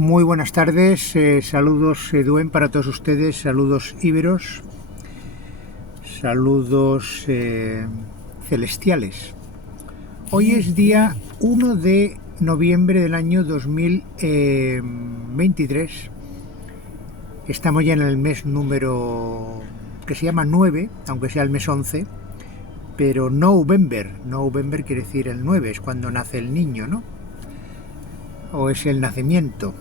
Muy buenas tardes, saludos Eduen para todos ustedes, saludos íberos, saludos celestiales. Hoy es día 1 de noviembre del año 2023. Estamos ya en el mes número que se llama 9, aunque sea el mes 11, pero November quiere decir el 9, es cuando nace el niño, ¿no? O es el nacimiento.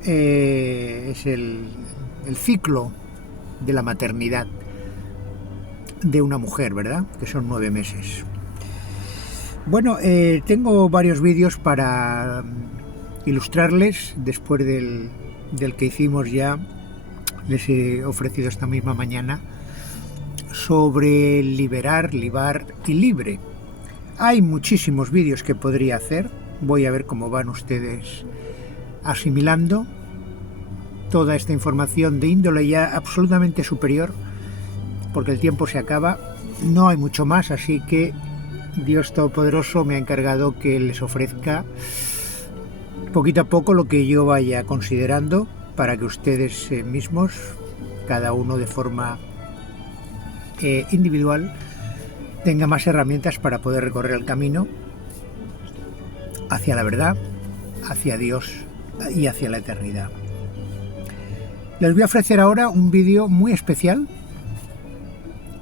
Es el ciclo de la maternidad de una mujer, ¿verdad? Que son 9 meses. Bueno, tengo varios vídeos para ilustrarles después del que hicimos ya. Les he ofrecido esta misma mañana sobre liberar, libar y libre. Hay muchísimos vídeos que podría hacer. Voy a ver cómo van ustedes asimilando toda esta información de índole ya absolutamente superior, porque el tiempo se acaba, no hay mucho más, así que Dios Todopoderoso me ha encargado que les ofrezca poquito a poco lo que yo vaya considerando para que ustedes mismos, cada uno de forma individual, tenga más herramientas para poder recorrer el camino hacia la verdad, hacia Dios y hacia la eternidad. Les voy a ofrecer ahora un vídeo muy especial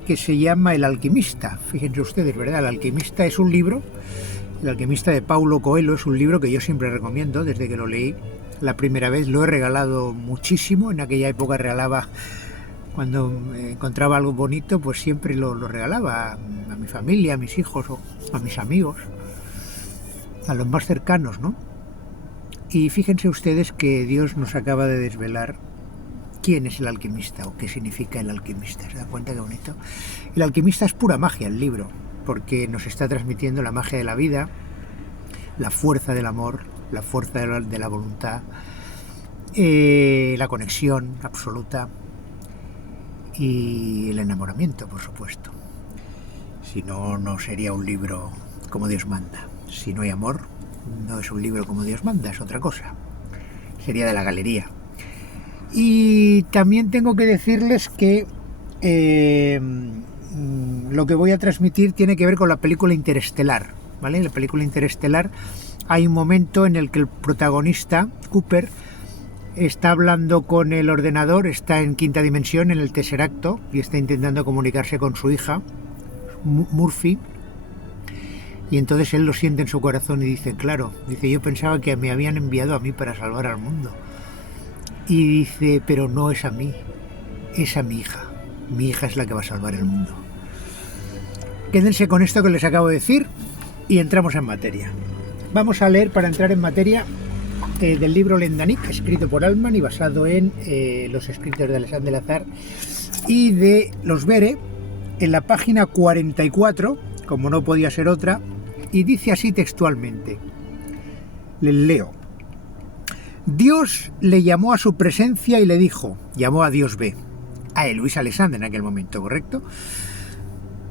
que se llama El Alquimista. Fíjense ustedes, ¿verdad? El Alquimista es un libro, El Alquimista de Paulo Coelho es un libro que yo siempre recomiendo desde que lo leí la primera vez. Lo he regalado muchísimo, en aquella época regalaba, cuando encontraba algo bonito, pues siempre lo regalaba a mi familia, a mis hijos o a mis amigos, a los más cercanos, ¿no? Y fíjense ustedes que Dios nos acaba de desvelar quién es el alquimista o qué significa el alquimista. ¿Se dan cuenta qué bonito? El alquimista es pura magia, el libro, porque nos está transmitiendo la magia de la vida, la fuerza del amor, la fuerza de la voluntad, la conexión absoluta y el enamoramiento, por supuesto. Si no, no sería un libro como Dios manda. Si no hay amor, no es un libro como Dios manda, es otra cosa. Sería de la galería. Y también tengo que decirles que lo que voy a transmitir tiene que ver con la película Interestelar, ¿vale? En la película Interestelar hay un momento en el que el protagonista, Cooper, está hablando con el ordenador, está en quinta dimensión, en el Tesseracto, y está intentando comunicarse con su hija, Murphy. Y entonces él lo siente en su corazón y dice, claro, dice, yo pensaba que me habían enviado a mí para salvar al mundo. Y dice, pero no es a mí, es a mi hija. Mi hija es la que va a salvar el mundo. Quédense con esto que les acabo de decir y entramos en materia. Vamos a leer, para entrar en materia, del libro Lendanik, escrito por Altman y basado en los escritos de Alexandre Lazar y de los Bere, en la página 44, como no podía ser otra, y dice así textualmente. Les leo. Dios le llamó a su presencia y le dijo, llamó a Dios B, a Luis Alexandre en aquel momento, ¿correcto?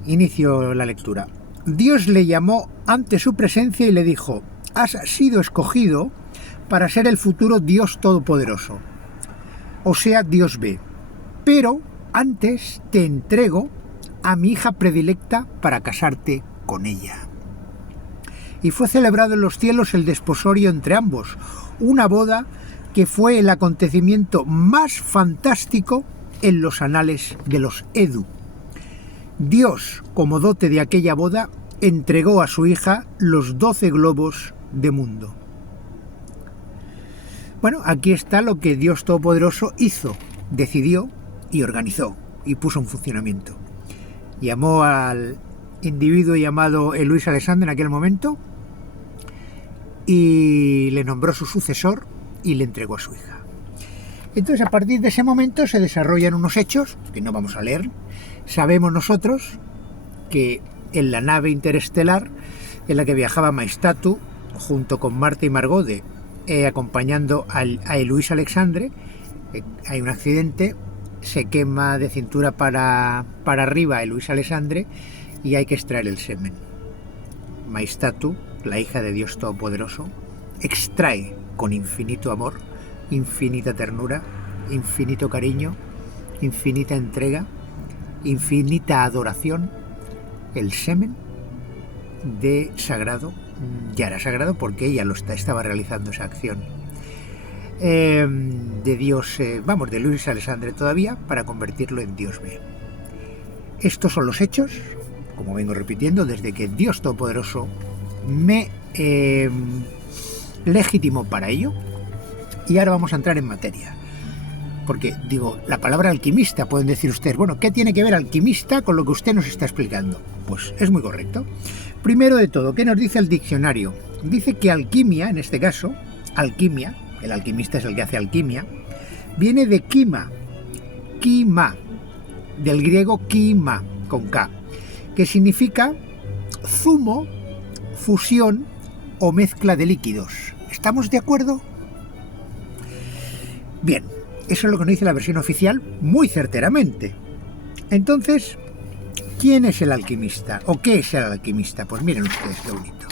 Inicio la lectura. Dios le llamó ante su presencia y le dijo, has sido escogido para ser el futuro Dios Todopoderoso, o sea, Dios B, pero antes te entrego a mi hija predilecta para casarte con ella. Y fue celebrado en los cielos el desposorio entre ambos, una boda que fue el acontecimiento más fantástico en los anales de los Edu. Dios, como dote de aquella boda, entregó a su hija los 12 globos de mundo. Bueno, aquí está lo que Dios Todopoderoso hizo, decidió y organizó y puso en funcionamiento. Llamó al individuo llamado Luis Alexandre en aquel momento y le nombró su sucesor y le entregó a su hija. Entonces, a partir de ese momento se desarrollan unos hechos que no vamos a leer. Sabemos nosotros que en la nave interestelar en la que viajaba Maestatu junto con Marta y Margot acompañando a Luis Alexandre, hay un accidente, se quema de cintura para arriba a Luis Alexandre y hay que extraer el semen. Maestatu, la hija de Dios Todopoderoso, extrae con infinito amor infinita ternura, infinito cariño, infinita entrega, infinita adoración, el semen de sagrado. Ya era sagrado porque ella estaba realizando esa acción. De Dios, de Luis Alessandre todavía, para convertirlo en Dios B. Estos son los hechos, como vengo repitiendo, desde que Dios Todopoderoso me legitimó para ello. Y ahora vamos a entrar en materia. Porque, digo, la palabra alquimista, pueden decir ustedes, bueno, ¿qué tiene que ver alquimista con lo que usted nos está explicando? Pues es muy correcto. Primero de todo, ¿qué nos dice el diccionario? Dice que alquimia, en este caso, alquimia, el alquimista es el que hace alquimia, viene de quima, del griego quima, con K, que significa zumo, fusión o mezcla de líquidos. ¿Estamos de acuerdo? Bien, eso es lo que nos dice la versión oficial muy certeramente. Entonces, ¿quién es el alquimista? ¿O qué es el alquimista? Pues miren ustedes qué bonito.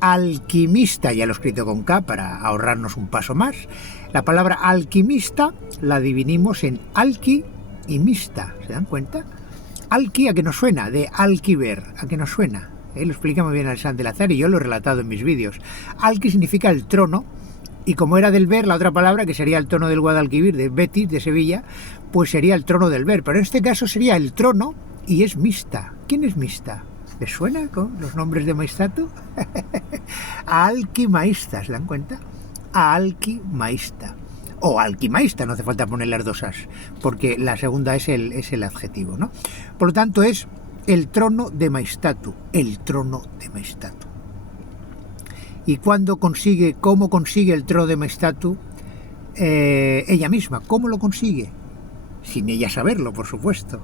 Alquimista, ya lo he escrito con K para ahorrarnos un paso más. La palabra alquimista la dividimos en alqui y mista. ¿Se dan cuenta? Alqui, ¿a qué nos suena? De alquiver, ¿a qué nos suena? Lo explica muy bien Alessandro Lazar y yo lo he relatado en mis vídeos. Alqui significa el trono, y como era del ver, la otra palabra, que sería el trono del Guadalquivir, de Betis, de Sevilla, pues sería el trono del ver. Pero en este caso sería el trono y es mista. ¿Quién es mista? ¿Les suena con los nombres de Maestatu? Alquimaísta, ¿se dan cuenta? Alquimaísta. O alquimaísta, no hace falta poner las dos as, porque la segunda es el adjetivo, ¿no? Por lo tanto es el trono de Maestatu, el trono de Maestatu. ¿Y cómo consigue el trono de Maestatu? Ella misma, ¿cómo lo consigue? Sin ella saberlo, por supuesto,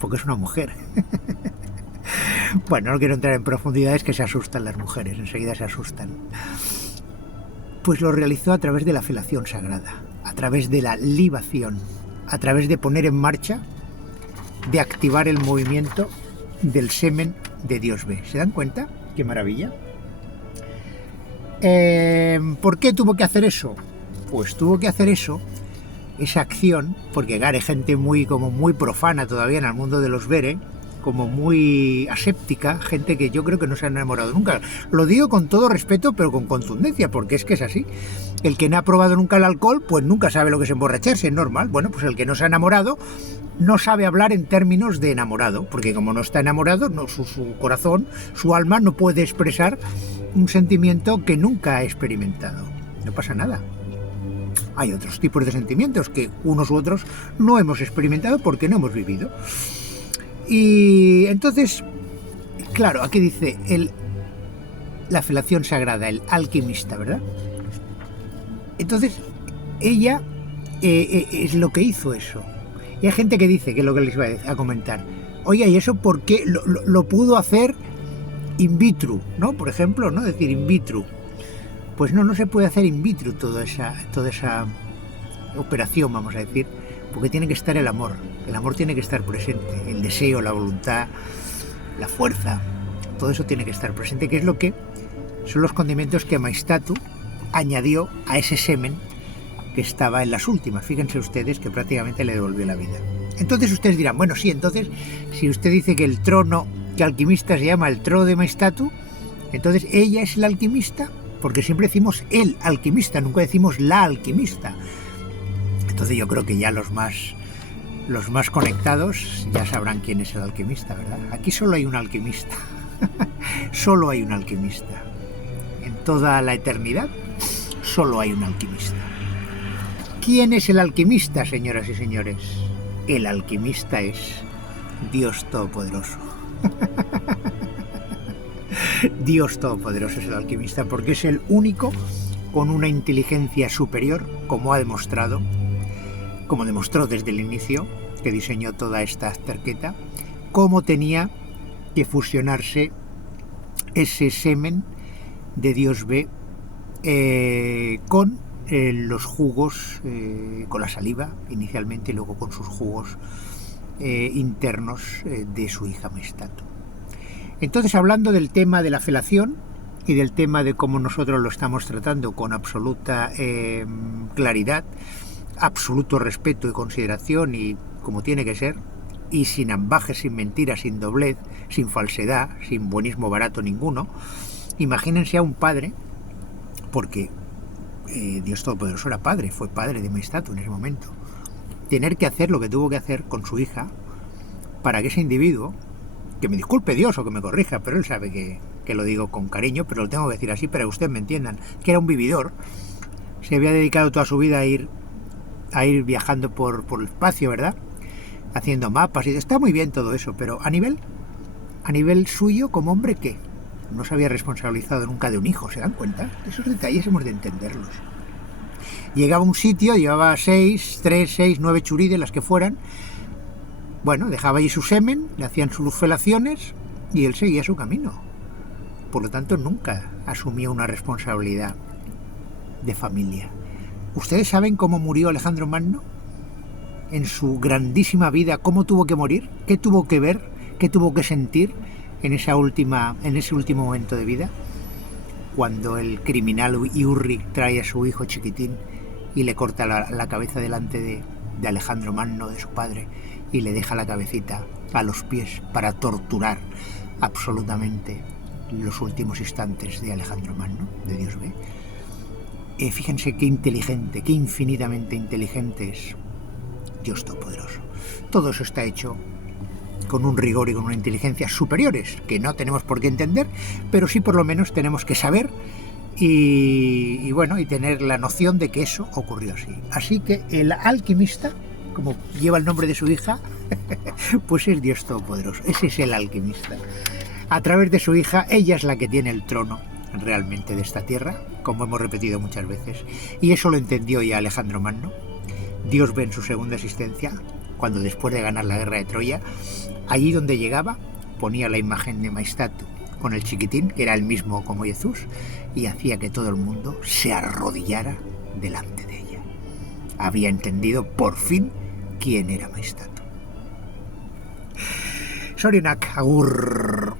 porque es una mujer. Bueno, no quiero entrar en profundidades, que se asustan las mujeres, enseguida se asustan. Pues lo realizó a través de la felación sagrada, a través de la libación, a través de poner en marcha, de activar el movimiento del semen de Dios B. ¿Se dan cuenta? ¡Qué maravilla! ¿Por qué tuvo que hacer eso? Pues tuvo que hacer esa acción, porque claro, hay gente muy profana todavía en el mundo de los Bere, como muy aséptica, gente que yo creo que no se ha enamorado nunca. Lo digo con todo respeto, pero con contundencia, porque es que es así. El que no ha probado nunca el alcohol, pues nunca sabe lo que es emborracharse, es normal. Bueno, pues el que no se ha enamorado no sabe hablar en términos de enamorado, porque como no está enamorado, su corazón, su alma no puede expresar un sentimiento que nunca ha experimentado. No pasa nada. Hay otros tipos de sentimientos que unos u otros no hemos experimentado porque no hemos vivido. Y entonces, claro, aquí dice la felación sagrada, el alquimista, ¿verdad? Entonces, ella es lo que hizo eso. Y hay gente que dice, que es lo que les iba a comentar, oye, ¿y eso por qué lo pudo hacer in vitro, ¿no? Por ejemplo, ¿no? Decir in vitro. Pues no se puede hacer in vitro toda esa operación, vamos a decir, porque tiene que estar el amor tiene que estar presente, el deseo, la voluntad, la fuerza, todo eso tiene que estar presente, que es lo que son los condimentos que Maestatu añadió a ese semen que estaba en las últimas. Fíjense ustedes que prácticamente le devolvió la vida. Entonces ustedes dirán, bueno, sí, entonces, si usted dice que el trono que alquimista se llama el trono de Maestatu, entonces ella es la alquimista, porque siempre decimos el alquimista, nunca decimos la alquimista. Entonces yo creo que ya los más conectados ya sabrán quién es el alquimista, ¿verdad? Aquí solo hay un alquimista. Solo hay un alquimista. En toda la eternidad, solo hay un alquimista. ¿Quién es el alquimista, señoras y señores? El alquimista es Dios Todopoderoso. Dios Todopoderoso es el alquimista, porque es el único con una inteligencia superior, como demostró desde el inicio, que diseñó toda esta tarqueta, cómo tenía que fusionarse ese semen de Dios B con los jugos, con la saliva inicialmente, y luego con sus jugos internos de su hija Maestatu. Entonces, hablando del tema de la felación, y del tema de cómo nosotros lo estamos tratando con absoluta claridad, absoluto respeto y consideración y como tiene que ser, y sin ambajes, sin mentiras, sin doblez, sin falsedad, sin buenismo barato ninguno. Imagínense a un padre, porque Dios Todopoderoso era padre, fue padre de Maistato en ese momento, tener que hacer lo que tuvo que hacer con su hija para que ese individuo, que me disculpe Dios o que me corrija, pero él sabe que lo digo con cariño, pero lo tengo que decir así para que ustedes me entiendan, que era un vividor, se había dedicado toda su vida a ir viajando por el espacio, ¿verdad? Haciendo mapas, y está muy bien todo eso, pero a nivel suyo como hombre, ¿qué? No se había responsabilizado nunca de un hijo, ¿se dan cuenta? Esos detalles hemos de entenderlos. Llegaba a un sitio, llevaba 3, 6, 9 churides, las que fueran. Bueno, dejaba allí su semen, le hacían sus felaciones y él seguía su camino. Por lo tanto, nunca asumió una responsabilidad de familia. ¿Ustedes saben cómo murió Alejandro Magno? En su grandísima vida, ¿cómo tuvo que morir? ¿Qué tuvo que ver? ¿Qué tuvo que sentir en ese último momento de vida? Cuando el criminal Iurri trae a su hijo chiquitín y le corta la cabeza delante de Alejandro Magno, de su padre, y le deja la cabecita a los pies para torturar absolutamente los últimos instantes de Alejandro Magno, de Dios ve. Fíjense qué inteligente, qué infinitamente inteligente es Dios Todopoderoso. Todo eso está hecho con un rigor y con una inteligencia superiores, que no tenemos por qué entender, pero sí por lo menos tenemos que saber y bueno, y tener la noción de que eso ocurrió así. Así que el alquimista, como lleva el nombre de su hija, pues es Dios Todopoderoso. Ese es el alquimista. A través de su hija, ella es la que tiene el trono realmente de esta tierra, como hemos repetido muchas veces. Y eso lo entendió ya Alejandro Magno. Dios ve en su segunda existencia, cuando después de ganar la guerra de Troya, allí donde llegaba, ponía la imagen de Maistato con el chiquitín, que era el mismo como Jesús, y hacía que todo el mundo se arrodillara delante de ella. Había entendido por fin quién era Maistato. Zorionak, agur.